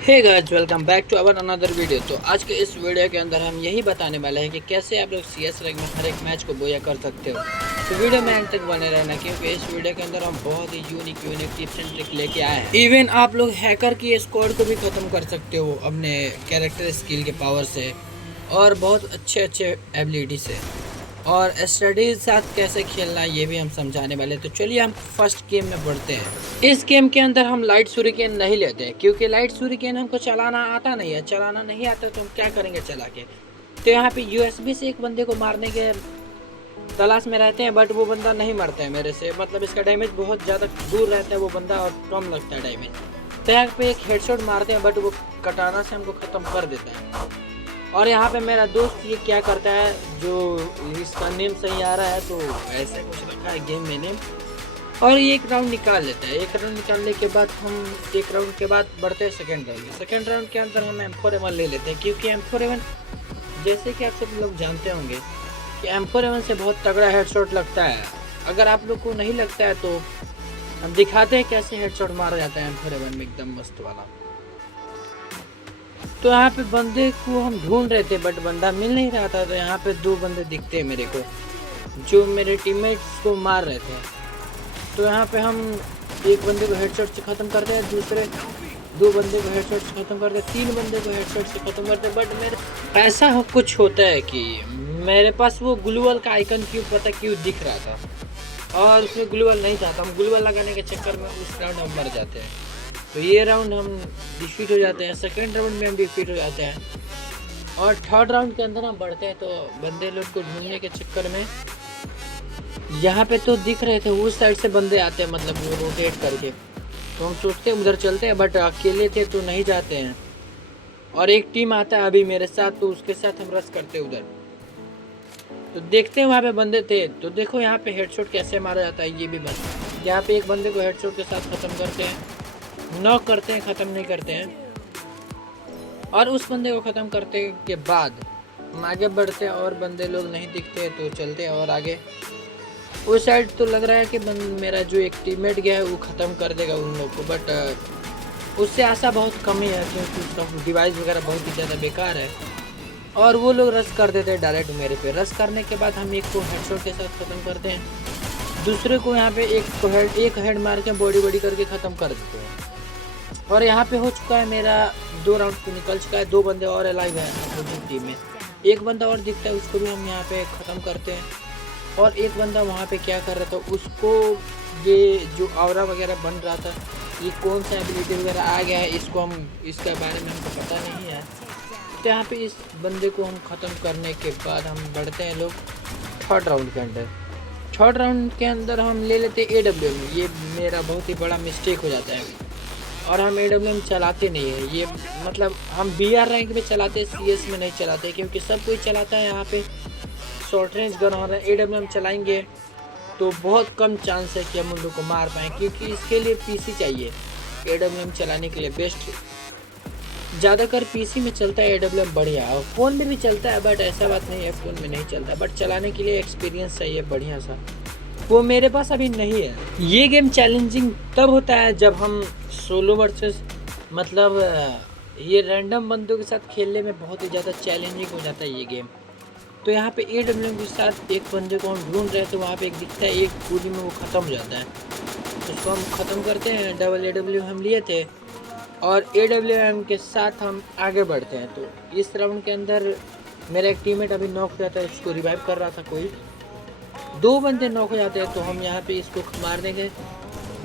Hey guys, welcome back to our another video. तो आज के इस वीडियो के अंदर हम यही बताने वाले हैं कि कैसे आप लोग CS रैंक में हर एक मैच को बोया कर सकते हो। तो वीडियो में एंड तक बने रहना, क्योंकि इस वीडियो के अंदर हम बहुत ही यूनिक टिप्स एंड ट्रिक लेके आए हैं। इवन आप लोग हैकर की स्क्वाड को भी खत्म कर सकते हो अपने कैरेक्टर स्किल के पावर से और बहुत अच्छे अच्छे एबिलिटी से। और स्टडीज साथ कैसे खेलना है ये भी हम समझाने वाले हैं। तो चलिए हम फर्स्ट गेम में बढ़ते हैं। इस गेम के अंदर हम लाइट सूरिकेन नहीं लेते हैं, क्योंकि लाइट सूरिकेन हमको चलाना आता नहीं है। चलाना नहीं आता तो हम क्या करेंगे चला के। तो यहाँ पे USB से एक बंदे को मारने के तलाश में रहते हैं, बट वो बंदा नहीं मरता है मेरे से। मतलब इसका डैमेज बहुत ज़्यादा दूर रहता है वो बंदा और कम लगता है डैमेज। तो यहाँ पे एक हेडशॉट मारते हैं, बट वो कटाना से हमको ख़त्म कर देता है। और यहाँ पे मेरा दोस्त ये क्या करता है, जो इसका नेम सही आ रहा है तो ऐसे कुछ रखा है गेम में नेम, और ये एक राउंड निकाल लेता है। एक राउंड निकालने के बाद हम एक राउंड के बाद बढ़ते हैं सेकंड राउंड में। सेकंड राउंड के अंदर हम M4A1 ले लेते हैं, क्योंकि M4A1 जैसे कि आप सब लोग जानते होंगे कि M4A1 से बहुत तगड़ा हेडशॉट लगता है। अगर आप लोग को नहीं लगता है तो हम दिखाते हैं कैसे हेडशॉट मारा जाता है M4A1 में, एकदम मस्त वाला। तो यहाँ पे बंदे को हम ढूंढ रहे थे, बट बंदा मिल नहीं रहा था। तो यहाँ पे दो बंदे दिखते हैं मेरे को, जो मेरे टीममेट्स को मार रहे थे। तो यहाँ पे हम एक बंदे को हेडशॉट से ख़त्म करते हैं, दूसरे दो बंदे को हेडशॉट से ख़त्म करते हैं, तीन बंदे को हेडशॉट से ख़त्म करते हैं। बट मेरे ऐसा कुछ होता है कि मेरे पास वो ग्लूवल का आइकन क्यों दिख रहा था, और उसमें ग्लूवल नहीं था। तो हम ग्लूवल लगाने के चक्कर में उस राउंड हम मर जाते हैं। तो ये राउंड हम डिफीट हो जाते हैं, सेकेंड राउंड में हम डिफीट हो जाते हैं, और थर्ड राउंड के अंदर हम बढ़ते हैं। तो बंदे लोग को ढूंढने के चक्कर में यहाँ पे तो दिख रहे थे, उस साइड से बंदे आते हैं, मतलब वो रोटेट करके। तो हम सोचते हैं उधर चलते हैं, बट अकेले थे तो नहीं जाते हैं। और एक टीम आता है अभी मेरे साथ, तो उसके साथ हम रश करते हैं उधर। तो देखते हैं वहाँ पे बंदे थे। तो देखो यहाँ पे हेडशॉट कैसे मारा जाता है, ये भी बंद। यहाँ पे एक बंदे को हेडशॉट के साथ ख़त्म करते हैं, नॉक करते हैं, ख़त्म नहीं करते हैं। और उस बंदे को ख़त्म करते के बाद हम आगे बढ़ते हैं, और बंदे लोग नहीं दिखते तो चलते हैं और आगे। उस साइड तो लग रहा है कि मेरा जो एक टीममेट गया है वो ख़त्म कर देगा उन लोग को, बट उससे आशा बहुत कम ही है, क्योंकि उसका डिवाइस वगैरह बहुत ही ज़्यादा बेकार है। और वो लोग रश कर देते हैं डायरेक्ट मेरे पे। रश करने के बाद हम एक को हेडशॉट के साथ ख़त्म करते हैं, दूसरे को यहाँ पे एक हेड मार के बॉडी करके ख़त्म कर देते हैं। और यहाँ पे हो चुका है मेरा 2 राउंड तो निकल चुका है। 2 बंदे और अलाइव है अपोजिट टीम में, एक बंदा और दिखता है, उसको भी हम यहाँ पे ख़त्म करते हैं। और एक बंदा वहाँ पे क्या कर रहा था, उसको ये जो ऑरा वगैरह बन रहा था, ये कौन सा एबिलिटी वगैरह आ गया है, इसके बारे में हमको पता नहीं है। तो यहाँ पे इस बंदे को हम ख़त्म करने के बाद हम बढ़ते हैं लोग थर्ड राउंड के अंदर। थर्ड राउंड के अंदर हम ले लेते हैं AWM। ये मेरा बहुत ही बड़ा मिस्टेक हो जाता है, और हम AWM चलाते नहीं है। ये मतलब हम BR रैंक में चलाते, CS में नहीं चलाते, क्योंकि सब कोई चलाता है। यहाँ पे शॉर्ट रेंज गन हो रहा है, AWM चलाएंगे तो बहुत कम चांस है कि हम उन लोग को मार पाएँ, क्योंकि इसके लिए PC चाहिए। AWM चलाने के लिए बेस्ट ज़्यादातर PC में चलता है AWM, बढ़िया। और फ़ोन में भी चलता है, बट ऐसा बात नहीं है फ़ोन में नहीं चलता, बट चलाने के लिए एक्सपीरियंस चाहिए बढ़िया सा, वो मेरे पास अभी नहीं है। ये गेम चैलेंजिंग तब होता है जब हम सोलो वर्सेस मतलब ये रैंडम बंदों के साथ खेलने में बहुत ही ज़्यादा चैलेंजिंग हो जाता है ये गेम। तो यहाँ पे AWM के साथ एक बंदे को हम ढूंढ रहे हैं, तो वहाँ पे एक दिखता है, एक गोली में वो ख़त्म हो जाता है। उसको हम ख़त्म करते हैं, डबल AWM हम लिए थे, और AWM के साथ हम आगे बढ़ते हैं। तो इस राउंड के अंदर मेरा एक टीममेट अभी नॉक हो जाता है, उसको रिवाइव कर रहा था कोई। 2 बंदे नॉक हो जाते हैं, तो हम यहाँ पे इसको मारने के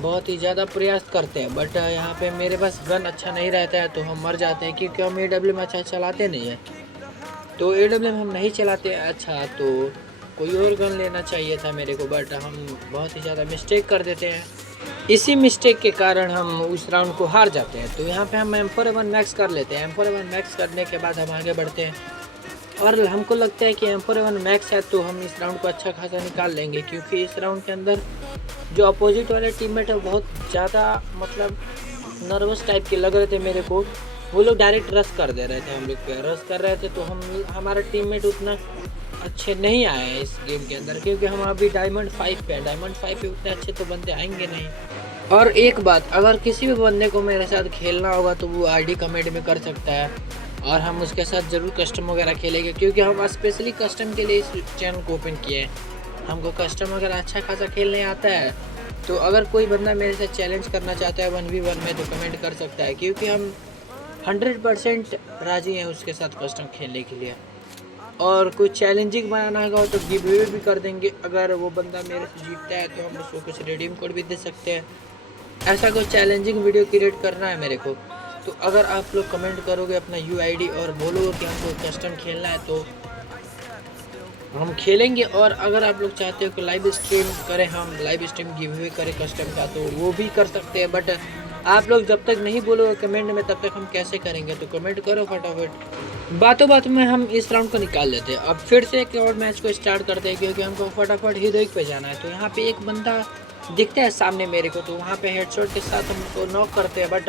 बहुत ही ज़्यादा प्रयास करते हैं, बट यहाँ पे मेरे पास गन अच्छा नहीं रहता है, तो हम मर जाते हैं, क्योंकि हम AWM अच्छा चलाते नहीं है। तो AWM हम नहीं चलाते अच्छा, तो कोई और गन लेना चाहिए था मेरे को, बट हम बहुत ही ज़्यादा मिस्टेक कर देते हैं। इसी मिस्टेक के कारण हम उस राउंड को हार जाते हैं। तो यहाँ पे हम M4A1 मैक्स कर लेते हैं। M4A1 मैक्स करने के बाद हम आगे बढ़ते हैं, और हमको लगता है कि M4A1 मैक्स है तो हम इस राउंड को अच्छा खासा निकाल लेंगे, क्योंकि इस राउंड के अंदर जो अपोजिट वाले टीममेट है बहुत ज़्यादा मतलब नर्वस टाइप के लग रहे थे मेरे को। वो लोग डायरेक्ट रश कर दे रहे थे, हम लोग पे रश कर रहे थे। तो हमारा टीममेट उतना अच्छे नहीं आए हैं इस गेम के अंदर, क्योंकि हम अभी डायमंड 5 पे हैं। डायमंड 5 पे उतने अच्छे तो बंदे आएंगे नहीं। और एक बात, अगर किसी भी बंदे को मेरे साथ खेलना होगा तो वो आईडी कमेंट में कर सकता है और हम उसके साथ ज़रूर कस्टम वगैरह खेलेंगे, क्योंकि हम स्पेशली कस्टम के लिए इस चैनल को ओपन किए हैं। हमको कस्टम वगैरह अच्छा खासा खेलने आता है, तो अगर कोई बंदा मेरे साथ चैलेंज करना चाहता है 1v1 में तो कमेंट कर सकता है, क्योंकि हम 100% राज़ी हैं उसके साथ कस्टम खेलने के लिए। और कोई चैलेंजिंग बनाना होगा तो गिव अवे भी कर देंगे। अगर वो बंदा मेरे से जीतता है तो हम उसको कुछ रिडीम कोड भी दे सकते हैं। ऐसा कोई चैलेंजिंग वीडियो क्रिएट करना है मेरे को, तो अगर आप लोग कमेंट करोगे अपना यूआईडी और बोलोगे कि हमको कस्टम खेलना है तो हम खेलेंगे। और अगर आप लोग चाहते हो कि लाइव स्ट्रीम करें, हम लाइव स्ट्रीम गिव अवे करें कस्टम का, तो वो भी कर सकते हैं। बट आप लोग जब तक नहीं बोलोगे कमेंट में तब तक हम कैसे करेंगे, तो कमेंट करो फटाफट। बातों बातों में हम इस राउंड को निकाल लेते हैं। अब फिर से एक और मैच को स्टार्ट करते हैं, क्योंकि हमको फटाफट हीरोइक पे जाना है। तो यहाँ पे एक बंदा दिखता है सामने मेरे को, तो वहाँ पे हेडशॉट के साथ हमको नॉक करते हैं। बट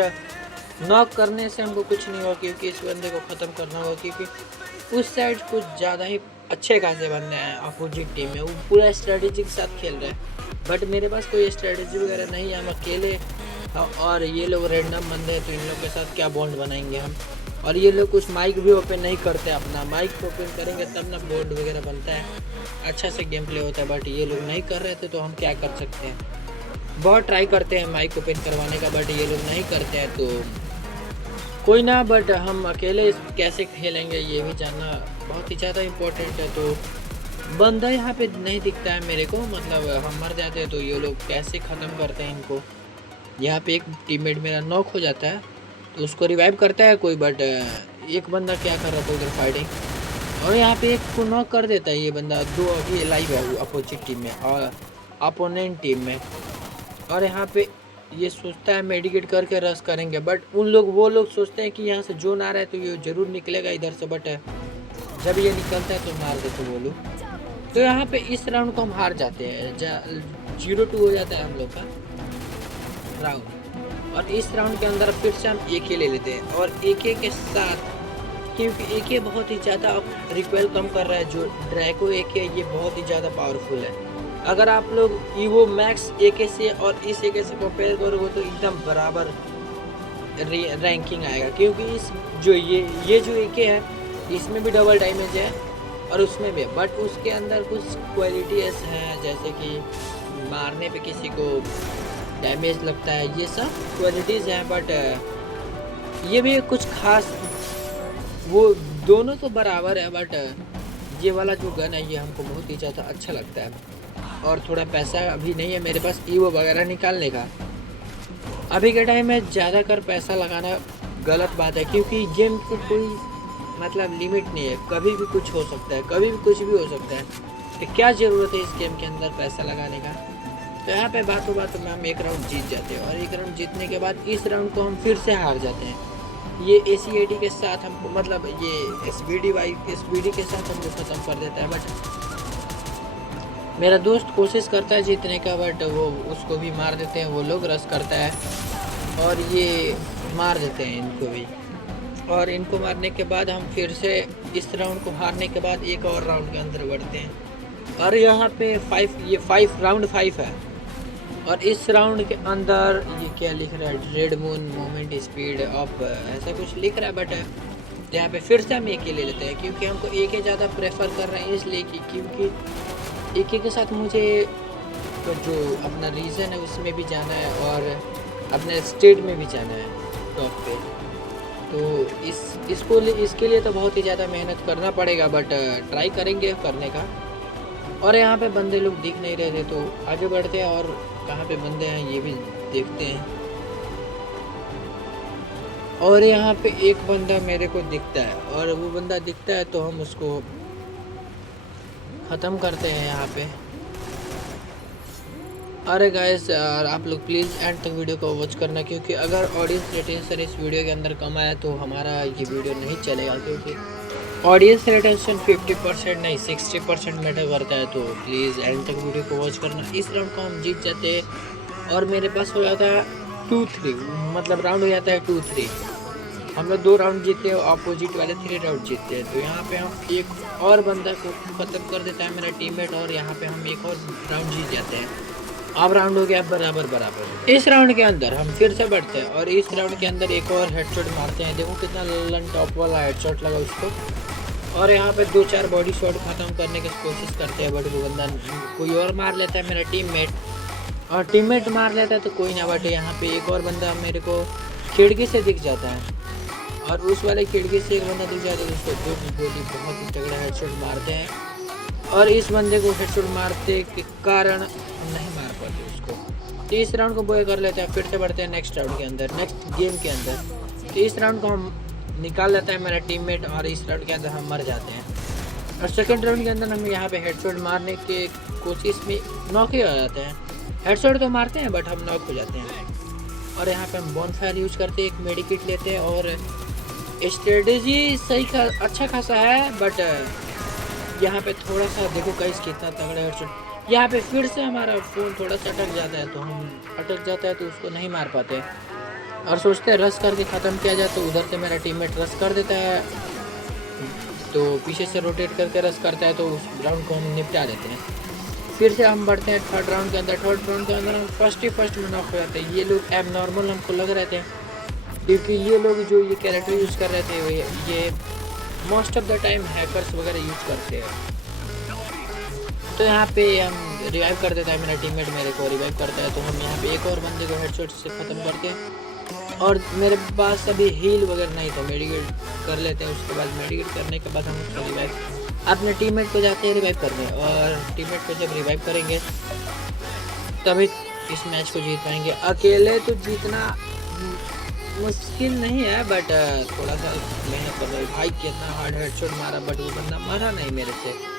नॉक करने से हमको कुछ नहीं होगा, क्योंकि इस बंदे को ख़त्म करना होगा, क्योंकि उस साइड कुछ ज़्यादा ही अच्छे खासे बंदे हैं अपोजिट टीम में, वो पूरा स्ट्रेटेजी के साथ खेल रहे हैं। बट मेरे पास कोई स्ट्रेटेजी वगैरह नहीं है, हम अकेले और ये लोग रैंडम बंदे हैं, तो इन लोग के साथ क्या बॉन्ड बनाएंगे हम। और ये लोग कुछ माइक भी ओपन नहीं करते, अपना माइक ओपन करेंगे तब ना बॉन्ड वगैरह बनता है, अच्छा से गेम प्ले होता है। बट ये लोग नहीं कर रहे थे तो हम क्या कर सकते हैं। बहुत ट्राई करते हैं माइक ओपन करवाने का, बट ये लोग नहीं करते हैं, तो कोई ना। बट हम अकेले कैसे खेलेंगे ये भी जानना बहुत ही ज़्यादा इम्पोर्टेंट है। तो बंदा यहाँ पे नहीं दिखता है मेरे को, मतलब हम मर जाते हैं तो ये लोग कैसे ख़त्म करते हैं इनको। यहाँ पे एक टीममेट मेरा नॉक हो जाता है तो उसको रिवाइव करता है कोई, बट एक बंदा क्या कर रहा था उधर फाइटिंग, और यहाँ पे एक को नॉक कर देता है ये बंदा। दो अभी लाइव है वो अपोजिट टीम में और अपोनेंट टीम में। और यहाँ पे ये सोचता है मेडिकेट करके रश करेंगे, बट वो लोग सोचते हैं कि यहाँ से जोन आ रहा है तो ये ज़रूर निकलेगा इधर से, बट जब ये निकलता है तो मार देते वो लोग। तो यहाँ पे इस राउंड को हम हार जाते हैं, 0-2 हो जाता है हम लोग का राउंड। और इस राउंड के अंदर फिर से हम AK ले लेते हैं, और AK के साथ, क्योंकि AK बहुत ही ज़्यादा रिक्वेल कम कर रहा है, जो ड्रैगो AK है ये बहुत ही ज़्यादा पावरफुल है। अगर आप लोग ईवो मैक्स AK से और इस AK से कंपेयर करोगे तो एकदम बराबर रैंकिंग आएगा, क्योंकि इस जो ये जो AK है इसमें भी डबल डैमेज है और उसमें भी, बट उसके अंदर कुछ क्वालिटीज हैं, जैसे कि मारने पे किसी को डैमेज लगता है, ये सब क्वालिटीज़ हैं। बट ये भी कुछ खास, वो दोनों तो बराबर है, बट ये वाला जो गन है ये हमको बहुत ही ज़्यादा अच्छा लगता है। और थोड़ा पैसा अभी नहीं है मेरे पास ईवो वगैरह निकालने का। अभी के टाइम में ज़्यादातर पैसा लगाना गलत बात है, क्योंकि गेम को कोई मतलब लिमिट नहीं है, कभी भी कुछ हो सकता है, कभी भी कुछ भी हो सकता है। तो क्या ज़रूरत है इस गेम के अंदर पैसा लगाने का। तो यहाँ पे बातों बातों में हम एक राउंड जीत जाते हैं, और एक राउंड जीतने के बाद इस राउंड को हम फिर से हार जाते हैं। ये ACAD के साथ हमको, मतलब ये SBD के साथ हमको ख़त्म कर देता है। बट मेरा दोस्त कोशिश करता है जीतने का, बट वो उसको भी मार देते हैं, वो लोग रश करता है और ये मार देते हैं इनको भी। और इनको मारने के बाद हम फिर से इस राउंड को हारने के बाद एक और राउंड के अंदर बढ़ते हैं। और यहाँ पे 5 राउंड 5 है, और इस राउंड के अंदर ये क्या लिख रहा है, red moon moment speed up ऐसा कुछ लिख रहा है। बट यहाँ पे फिर से हम AK ले लेते हैं, क्योंकि हमको AK ज़्यादा प्रेफर कर रहे हैं इसलिए कि क्योंकि AK के साथ मुझे जो अपना रीजन है उसमें भी जाना है और अपने स्टेट में भी जाना है टॉप पे। तो इसके लिए तो बहुत ही ज़्यादा मेहनत करना पड़ेगा, बट ट्राई करेंगे करने का। और यहाँ पे बंदे लोग दिख नहीं रहे थे, तो आगे बढ़ते हैं और कहाँ पे बंदे हैं ये भी देखते हैं। और यहाँ पे एक बंदा मेरे को दिखता है, और वो बंदा दिखता है तो हम उसको ख़त्म करते हैं यहाँ पे। अरे गाइस, आप लोग प्लीज़ एंड तक वीडियो को वॉच करना, क्योंकि अगर ऑडियंस रिटेंशन इस वीडियो के अंदर कम आया तो हमारा ये वीडियो नहीं चलेगा, क्योंकि ऑडियंस रिटेंशन 50% नहीं 60% मैटर करता है। तो प्लीज़ एंड तक वीडियो को वॉच करना। इस राउंड को हम जीत जाते हैं और मेरे पास हो जाता है 2-3, मतलब राउंड हो जाता है 2-3। हम लोग 2 राउंड जीते हैं, अपोजिट वाले 3 राउंड जीते हैं। तो यहाँ पे हम एक और बंदा को ख़त्म कर देता है मेरा टीममेट, और यहाँ पे हम एक और राउंड जीत जाते हैं। अब राउंड हो गया बराबर बराबर। इस राउंड के अंदर हम फिर से बढ़ते हैं और इस राउंड के अंदर एक और हेडशॉट मारते हैं। देखो कितना लन टॉप वाला हेडशॉट लगा उसको। और यहाँ पे 2-4 बॉडी शॉट ख़त्म करने की कोशिश करते हैं, बट वो बंदा कोई और मार लेता है, मेरा टीममेट। और टीममेट मार लेता है तो कोई ना, बट यहाँ पे एक और बंदा मेरे को खिड़की से दिख जाता है। और उस वाले खिड़की से एक बंदा दिख जाता है, उसको दो गोली बहुत ही तगड़ा हेडशॉट मारते हैं। और इस बंदे को हेडशॉट मारते के कारण हम नहीं मार पाते उसको। तो इस राउंड को बॉय कर लेते हैं, फिर से बढ़ते हैं नेक्स्ट राउंड के अंदर, नेक्स्ट गेम के अंदर। तो इस राउंड को हम निकाल लेता है मेरा टीममेट और इस राउंड के अंदर हम मर जाते हैं। और सेकंड राउंड के अंदर हम यहाँ पे हेडशॉट मारने के कोशिश में नॉक ही हो जाते हैं। हेडशॉट तो मारते हैं बट हम नॉक हो जाते हैं। और यहाँ पे हम बॉनफायर यूज करते हैं, एक मेडिकेट लेते हैं। और स्ट्रेटेजी सही अच्छा खासा है, बट यहाँ पे थोड़ा सा देखो गाइस कितना तगड़ा हेडशॉट। यहाँ पे फिर से हमारा फ़ोन थोड़ा सा अटक जाता है, तो हम अटक जाता है तो उसको नहीं मार पाते और सोचते हैं रश करके ख़त्म किया जाए। तो उधर से मेरा टीममेट रश कर देता है, तो पीछे से रोटेट करके रश करता है, तो उस राउंड को हम निपटा देते हैं। फिर से हम बढ़ते हैं थर्ड राउंड के अंदर। थर्ड राउंड के अंदर हम फर्स्ट में नॉक हो जाते हैं। ये लोग एब नॉर्मल हमको लग रहे थे, क्योंकि ये लोग जो ये कैरेक्टर यूज़ कर रहे थे ये most of the time hackers वगैरह यूज करते हैं। तो यहाँ पे हम रिवाइव कर देता है, मेरा टीममेट मेरे को रिवाइव करता है। तो हम यहाँ पे एक और बंदे को हेडशॉट से ख़त्म करके, और मेरे पास अभी हील वगैरह नहीं था, मेडिकेट कर लेते हैं। उसके बाद मेडिकेट करने के बाद हम उसको रिवाइव अपने टीममेट को जाते हैं रिवाइव करने। और टीममेट को जब रिवाइव करेंगे तभी इस मैच को जीत पाएंगे। अकेले तो जीतना मुश्किल नहीं है, बट थोड़ा सा मेहनत कर रहे। भाई कितना हार्ड हेडशॉट मारा, बट वो बंदा मरा नहीं मेरे से।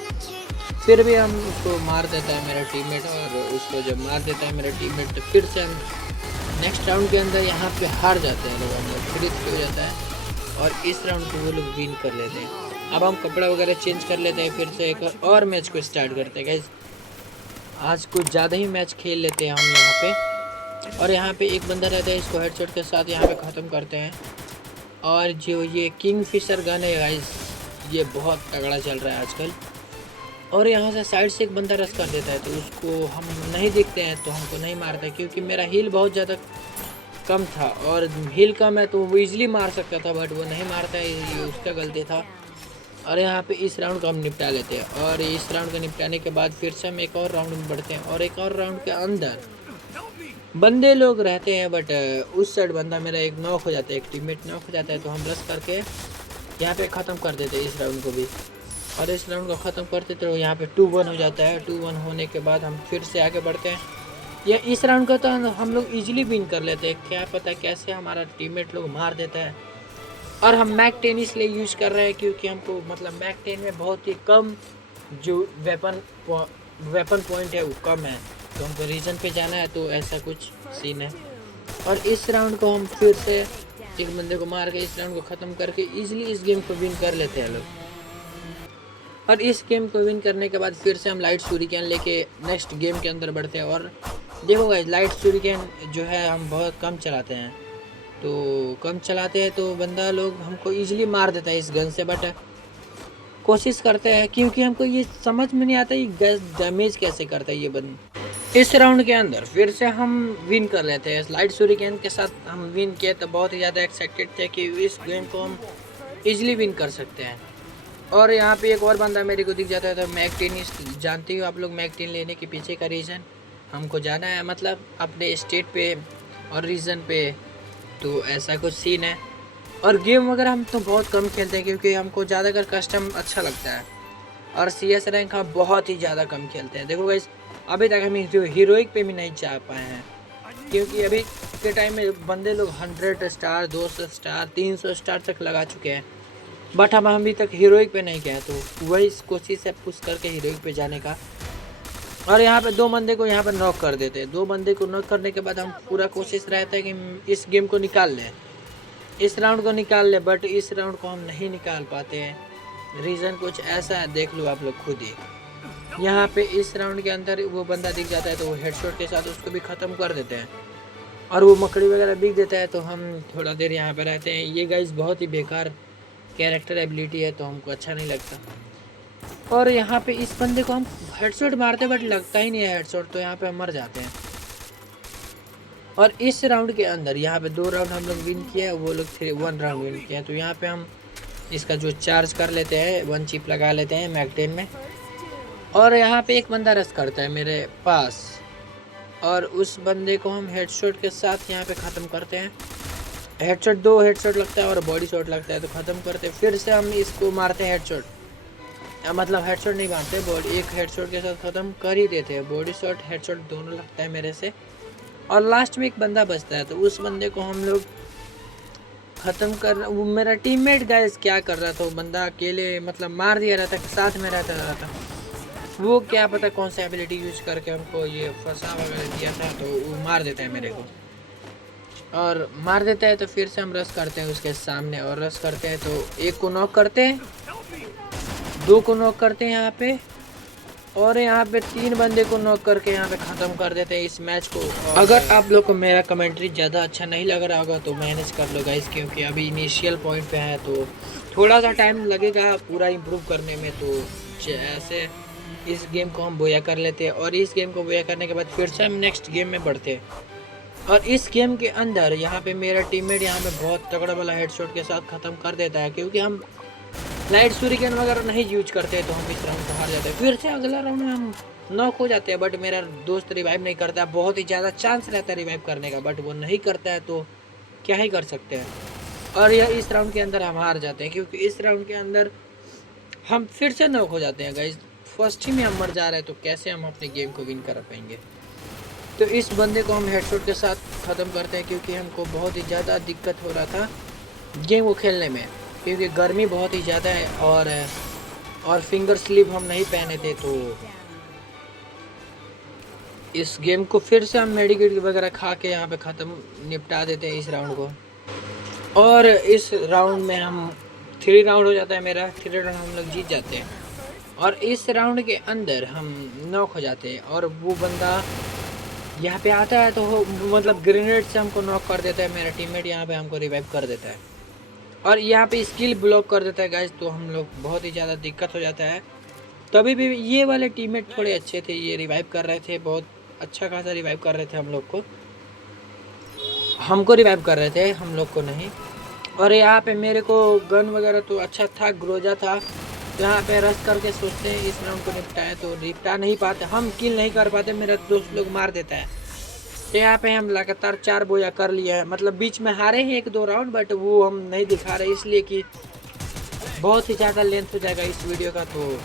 फिर भी हम उसको मार देता है मेरा टीममेट। और उसको जब मार देता है मेरा टीममेट तो फिर से हम नेक्स्ट राउंड के अंदर यहाँ पे हार जाते हैं लोग, हम फ्री हो जाता है। और इस राउंड को वो लोग विन कर लेते हैं। अब हम कपड़ा वगैरह चेंज कर लेते हैं, फिर से एक और मैच को स्टार्ट करते हैं। गाइस आज कुछ ज़्यादा ही मैच खेल लेते हैं हम यहाँ पे। और यहाँ पे एक बंदा रहता है, इसको हेडशॉट के साथ यहाँ पे ख़त्म करते हैं। और जो ये किंगफिशर गन है गाइस, ये बहुत तगड़ा चल रहा है आजकल। और यहाँ से साइड से एक बंदा रश कर देता है, तो उसको हम नहीं दिखते हैं तो हमको नहीं मारता, क्योंकि मेरा हील बहुत ज़्यादा कम था। और हील कम है तो वो ईजिली मार सकता था, बट वो नहीं मारता है, ये उसका गलती था। और यहाँ पे इस राउंड को हम निपटा लेते हैं। और इस राउंड को निपटाने के बाद फिर से हम एक और राउंड में बढ़ते हैं। और एक और राउंड के अंदर बंदे लोग रहते हैं, बट उस साइड बंदा मेरा एक नॉक हो जाता है, एक टीममेट नॉक हो जाता है। तो हम रश करके यहाँ पे ख़त्म कर देते हैं इस राउंड को भी। और इस राउंड को ख़त्म करते तो यहाँ पे 2-1 हो जाता है। 2-1 होने के बाद हम फिर से आगे बढ़ते हैं। या इस राउंड का तो हम लोग इजीली विन कर लेते हैं, क्या पता कैसे हमारा टीममेट लोग मार देता है। और हम मैक 10 इसलिए यूज़ कर रहे हैं क्योंकि हमको मतलब मैक 10 में बहुत ही कम जो वेपन पॉइंट है वो कम है, तो हमको रीजन पे जाना है, तो ऐसा कुछ सीन है। और इस राउंड को हम फिर से एक बंदे को मार के इस राउंड को ख़त्म करके इजीली इस गेम को विन कर लेते हैं लोग। और इस गेम को विन करने के बाद फिर से हम लाइट शूरिकेन लेके नेक्स्ट गेम के अंदर बढ़ते हैं। और देखो गाइस लाइट शूरिकेन जो है हम बहुत कम चलाते हैं, तो कम चलाते हैं तो बंदा लोग हमको इजीली मार देता है इस गन से। बट कोशिश करते हैं, क्योंकि हमको ये समझ में नहीं आता ये डैमेज कैसे करता है ये बंदा। इस राउंड के अंदर फिर से हम विन कर लेते हैं लाइट शूरिकेन के साथ। हम विन किए तो बहुत ही ज़्यादा एक्साइटेड थे कि इस गेम को हम इजीली विन कर सकते हैं। और यहाँ पे एक और बंदा मेरे को दिख जाता है, तो मैक 10 जानते हो आप लोग मैक 10 लेने के पीछे का रीज़न, हमको जाना है मतलब अपने स्टेट पे और रीजन पे, तो ऐसा कुछ सीन है। और गेम वगैरह हम तो बहुत कम खेलते हैं, क्योंकि हमको ज़्यादातर कस्टम अच्छा लगता है। और CS रैंक हम बहुत ही ज़्यादा कम खेलते हैं। देखो गाइस अभी तक हम हीरोइक पे भी नहीं जा पाए हैं, क्योंकि अभी के टाइम में बंदे लोग 100 स्टार 200 स्टार 300 स्टार तक लगा चुके हैं, बट हम अभी तक हीरोइक पे नहीं गए। तो वही कोशिश है पुश करके हीरोइक पे जाने का। और यहाँ पे 2 बंदे को यहाँ पर नॉक कर देते हैं। 2 बंदे को नॉक करने के बाद हम पूरा कोशिश रहता है कि इस गेम को निकाल लें, इस राउंड को निकाल लें, बट इस राउंड को हम नहीं निकाल पाते हैं। रीज़न कुछ ऐसा है, देख लो आप लोग खुद ही। यहाँ पे इस राउंड के अंदर वो बंदा दिख जाता है, तो वो हेडशॉट के साथ उसको भी ख़त्म कर देते हैं। और वो मकड़ी वगैरह दिख देता है, तो हम थोड़ा देर यहाँ पर रहते हैं। ये गाइस बहुत ही बेकार कैरेक्टर एबिलिटी है, तो हमको अच्छा नहीं लगता। और यहाँ पे इस बंदे को हम हेडशॉट मारते बट लगता ही नहीं है हेडशॉट, तो यहाँ पे हम मर जाते हैं। और इस राउंड के अंदर यहाँ पे 2 राउंड हम लोग विन किए, वो लोग 1 राउंड विन किए। तो यहाँ पे हम इसका जो चार्ज कर लेते हैं, 1 चिप लगा लेते हैं मैक 10 में। और यहाँ पे एक बंदा रश करता है मेरे पास, और उस बंदे को हम हेडशॉट के साथ यहाँ पे ख़त्म करते हैं। हेडशॉट 2 हेडशॉट लगता है और बॉडी शॉट लगता है, तो ख़त्म करते हैं। फिर से हम इसको मारते हैं हेडशॉट, मतलब हेडशॉट नहीं मारते, बॉडी एक हेडशॉट के साथ ख़त्म कर ही देते हैं। बॉडी शॉट हेडशॉट दोनों लगता है मेरे से, और लास्ट में एक बंदा बचता है, तो उस बंदे को हम लोग ख़त्म कर। वो मेरा टीममेट गाइस क्या कर रहा था, वो बंदा अकेले मतलब मार दिया रहता, साथ में रहता रहा था। वो क्या पता कौन सा एबिलिटी यूज करके हमको ये फंसा वगैरह दिया था, तो वो मार देता है मेरे को, और मार देता है। तो फिर से हम रश करते हैं उसके सामने, और रश करते हैं तो 1 को नॉक करते हैं, 2 को नॉक करते हैं यहाँ पे, और यहाँ पे 3 बंदे को नॉक करके यहाँ पे ख़त्म कर देते हैं इस मैच को। अगर आप लोग को मेरा कमेंट्री ज़्यादा अच्छा नहीं लग रहा होगा तो मैनेज कर लो गाइस, क्योंकि अभी इनिशियल पॉइंट पे है, तो थोड़ा सा टाइम लगेगा पूरा इम्प्रूव करने में। तो ऐसे इस गेम को हम बोया कर लेते हैं, और इस गेम को बोया करने के बाद फिर से हम नेक्स्ट गेम में बढ़ते हैं। और इस गेम के अंदर यहाँ पे मेरा टीममेट यहाँ पे बहुत तगड़ा वाला हेडशॉट के साथ ख़त्म कर देता है, क्योंकि हम लाइट सूरिकन वगैरह नहीं यूज करते, तो हम इस राउंड को हार जाते हैं। फिर से अगला राउंड में हम नॉक हो जाते हैं, बट मेरा दोस्त रिवाइव नहीं करता। बहुत ही ज़्यादा चांस रहता है रिवाइव करने का, बट वो नहीं करता है, तो क्या ही कर सकते हैं। और यह इस राउंड के अंदर हम हार जाते हैं, क्योंकि इस राउंड के अंदर हम फिर से नॉक हो जाते हैं गाइस। फर्स्ट ही में हम मर जा रहे हैं, तो कैसे हम अपने गेम को विन कर पाएंगे। तो इस बंदे को हम हेडशॉट के साथ ख़त्म करते हैं, क्योंकि हमको बहुत ही ज़्यादा दिक्कत हो रहा था गेम को खेलने में, क्योंकि गर्मी बहुत ही ज़्यादा है, और फिंगर स्लिप हम नहीं पहने थे। तो इस गेम को फिर से हम मेडिकेट वगैरह खा के यहाँ पे ख़त्म निपटा देते हैं इस राउंड को। और इस राउंड में हम 3 राउंड हो जाता है मेरा, 3 राउंड हम लोग जीत जाते हैं। और इस राउंड के अंदर हम नॉक हो जाते हैं, और वो बंदा यहाँ पे आता है, तो मतलब ग्रेनेड से हमको नॉक कर देता है। मेरा टीममेट यहाँ पे हमको रिवाइव कर देता है, और यहाँ पे स्किल ब्लॉक कर देता है गाइस, तो हम लोग बहुत ही ज़्यादा दिक्कत हो जाता है। तभी भी ये वाले टीममेट थोड़े अच्छे थे, ये रिवाइव कर रहे थे, बहुत अच्छा खासा रिवाइव कर रहे थे हम लोग को, हमको रिवाइव कर रहे थे, हम लोग को नहीं। और यहाँ पे मेरे को गन वगैरह तो अच्छा था, ग्रोजा था, तो यहाँ पे रश करके सोचते हैं इस राउंड को निपटाएं, तो निपटा नहीं पाते, हम किल नहीं कर पाते, मेरा दोस्त लोग मार देता है। तो यहाँ पे हम लगातार 4 बोया कर लिए हैं, मतलब बीच में हारे हैं 1-2 राउंड, बट वो हम नहीं दिखा रहे, इसलिए कि बहुत ही ज़्यादा लेंथ हो जाएगा इस वीडियो का, तो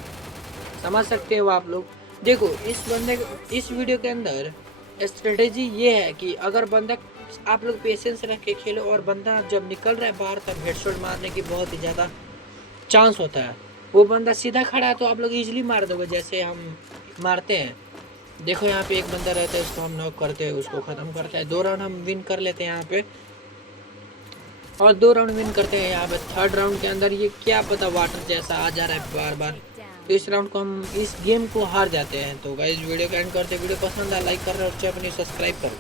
समझ सकते हो आप लोग। देखो इस वीडियो के अंदर स्ट्रेटेजी ये है कि अगर बंदा, आप लोग पेशेंस रख के खेलो, और बंदा जब निकल रहा है बाहर, तब हेडशॉट मारने की बहुत ही ज़्यादा चांस होता है। वो बंदा सीधा खड़ा है तो आप लोग इजीली मार दोगे, जैसे हम मारते हैं। देखो यहाँ पे एक बंदा रहता है, उसको हम नॉक करते हैं, उसको ख़त्म करते हैं। 2 राउंड हम विन कर लेते हैं यहाँ पे, और 2 राउंड विन करते हैं यहाँ पे। 3rd राउंड के अंदर ये क्या पता वाटर जैसा आ जा रहा है बार बार, तो इस राउंड को हम इस गेम को हार जाते हैं। तो गाइस वीडियो को एंड करते, वीडियो पसंद आया लाइक कर रहे हो, चैनल सब्सक्राइब करो।